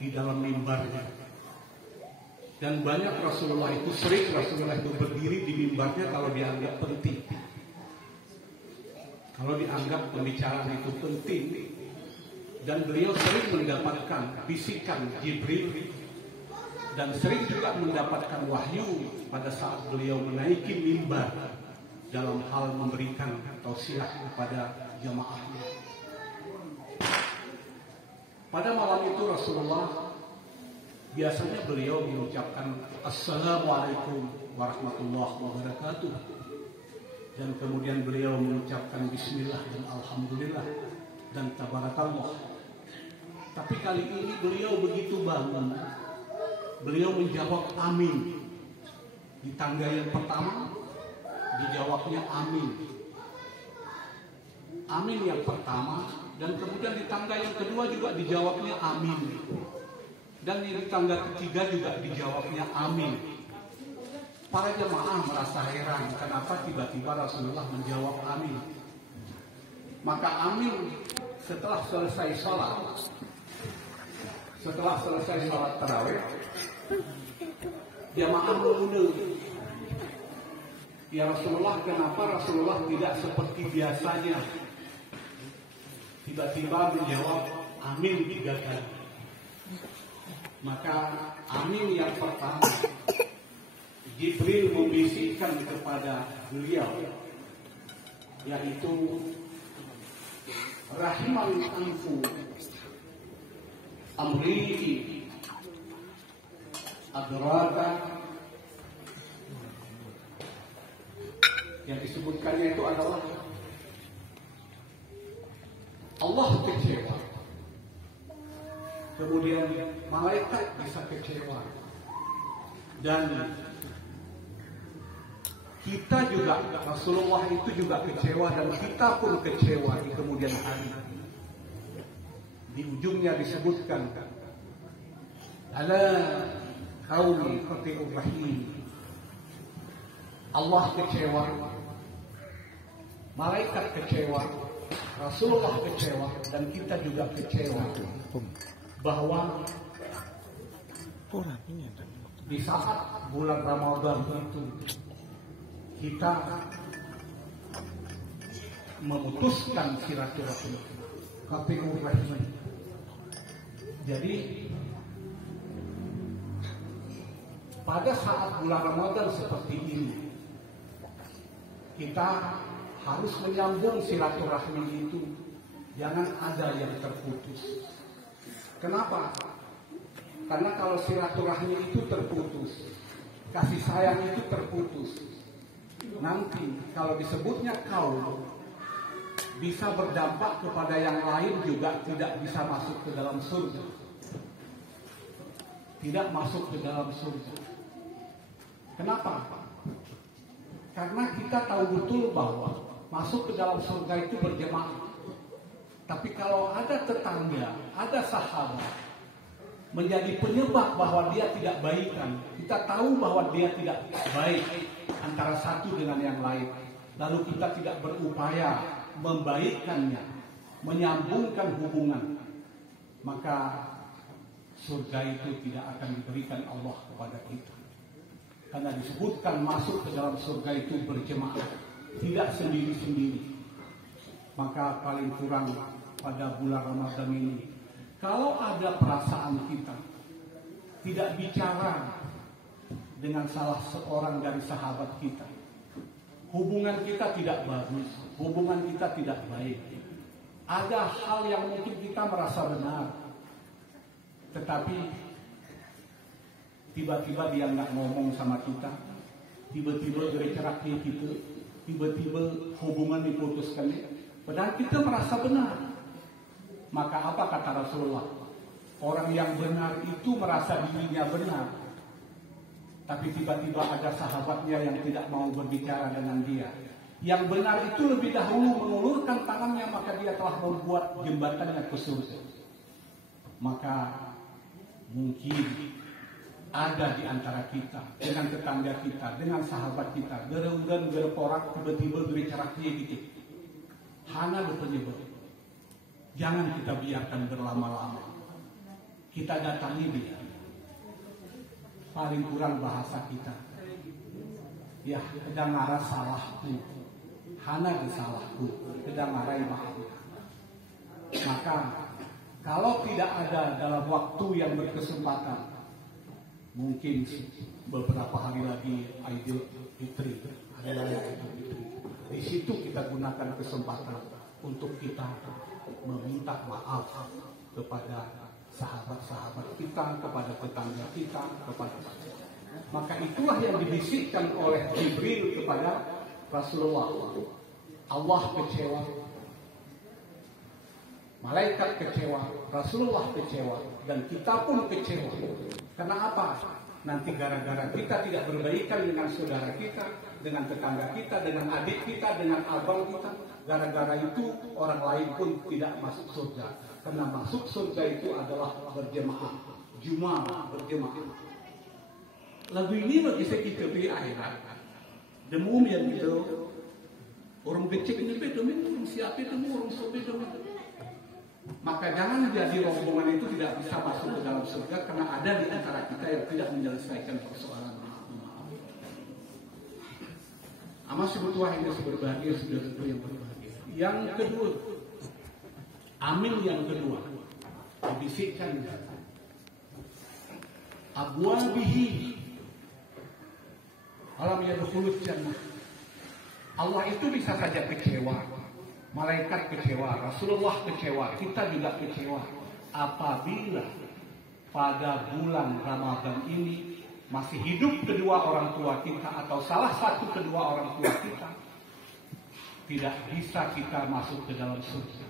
di dalam mimbarnya. Dan banyak Rasulullah itu berdiri di mimbarnya kalau dianggap penting. Kalau dianggap pembicaraan itu penting. Dan beliau sering mendapatkan bisikan Jibril dan sering juga mendapatkan wahyu pada saat beliau menaiki mimbar dalam hal memberikan tausiah kepada jamaahnya. Pada malam itu Rasulullah biasanya beliau mengucapkan Assalamualaikum warahmatullahi wabarakatuh, dan kemudian beliau mengucapkan Bismillah dan Alhamdulillah dan Tabarakallah. Tapi kali ini beliau begitu bangun, beliau menjawab amin. Di tangga yang pertama dijawabnya amin. Amin yang pertama, dan kemudian di tangga yang kedua juga dijawabnya amin. Dan di tangga ketiga juga dijawabnya amin. Para jemaah merasa heran kenapa tiba-tiba Rasulullah menjawab amin. Maka amin setelah selesai sholat tarawih, jamaah mengulang, ya Rasulullah, kenapa Rasulullah tidak seperti biasanya tiba-tiba menjawab amin 3 kali? Maka amin yang pertama, Jibril membisikkan kepada beliau, yaitu rahimal anfu amrihi adraka. Yang disebutkannya itu adalah Allah kecewa, kemudian malaikat bisa kecewa, dan kita juga, Rasulullah itu juga kecewa, dan kita pun kecewa di kemudian hari. Di ujungnya disebutkan ala qauli qati'ur rahim. Allah kecewa, malaikat kecewa, Rasulullah kecewa, dan kita juga kecewa bahwa di saat bulan Ramadan itu kita memutuskan silaturahmi qati'ur rahim. Jadi pada saat bulan Ramadan seperti ini, kita harus menyambung silaturahmi itu, jangan ada yang terputus. Kenapa? Karena kalau silaturahmi itu terputus, kasih sayang itu terputus, nanti kalau disebutnya kaum, bisa berdampak kepada yang lain juga tidak bisa masuk ke dalam surga. Tidak masuk ke dalam surga. Kenapa? Karena kita tahu betul bahwa masuk ke dalam surga itu berjemaah. Tapi kalau ada tetangga, ada sahabat menjadi penyebab bahwa dia tidak baikan, kita tahu bahwa dia tidak baik antara satu dengan yang lain, lalu kita tidak berupaya membaikkannya, menyambungkan hubungan, maka surga itu tidak akan diberikan Allah kepada kita. Karena disebutkan masuk ke dalam surga itu berjemaah, tidak sendiri-sendiri. Maka paling kurang pada bulan Ramadan ini, kalau ada perasaan kita tidak bicara dengan salah seorang dari sahabat kita, hubungan kita tidak bagus, hubungan kita tidak baik, ada hal yang mungkin kita merasa benar, tetapi tiba-tiba dia nggak ngomong sama kita, tiba-tiba berceraknya gitu, tiba-tiba hubungan diputuskan, padahal kita merasa benar. Maka apa kata Rasulullah? Orang yang benar itu merasa dirinya benar, tapi tiba-tiba ada sahabatnya yang tidak mau berbicara dengan dia. Yang benar itu lebih dahulu mengulurkan tangannya, maka dia telah membuat jembatannya ke surga. Maka mungkin ada di antara kita, dengan tetangga kita, dengan sahabat kita, gereng-gereng gerporak tiba-tiba berceraknya gitu. Hana berpenyebab. Jangan kita biarkan berlama-lama. kita datangi dia. Paling kurang bahasa kita. Ya, kedang arah salahku, hana salahku, kedang arah maaf. Maka kalau tidak ada dalam waktu yang berkesempatan, mungkin beberapa hari lagi Idul Fitri, hari raya Idul Fitri. Di situ kita gunakan kesempatan untuk kita meminta maaf kepada sahabat-sahabat kita, kepada tetangga kita, kepada maka itulah yang dibisikkan oleh Jibril kepada Rasulullah. Allah kecewa, malaikat kecewa, Rasulullah kecewa, dan kita pun kecewa. Karena apa? Nanti gara-gara kita tidak berbaikan dengan saudara kita, dengan tetangga kita, dengan adik kita, dengan abang kita, gara-gara itu orang lain pun tidak masuk surga. Karena masuk surga itu adalah berjemaah, Jumat berjemaah. Lagu ini bagi saya kita beri akhirat. Demu yang gitu, orang becek ini beda, orang siapa itu, orang sobe demi. Maka jangan jadi rombongan itu tidak bisa masuk ke dalam surga karena ada di antara kita yang tidak menyelesaikan persoalan. Amas sebuah yang berbahagia, saudara-saudara yang berbahagia. Yang kedua, amin yang kedua, dibisikkan abwabihi alam yadkhulul jannah. Allah itu bisa saja kecewa, malaikat kecewa, Rasulullah kecewa, kita juga kecewa apabila pada bulan Ramadan ini masih hidup kedua orang tua kita atau salah satu kedua orang tua kita, tidak bisa kita masuk ke dalam surga.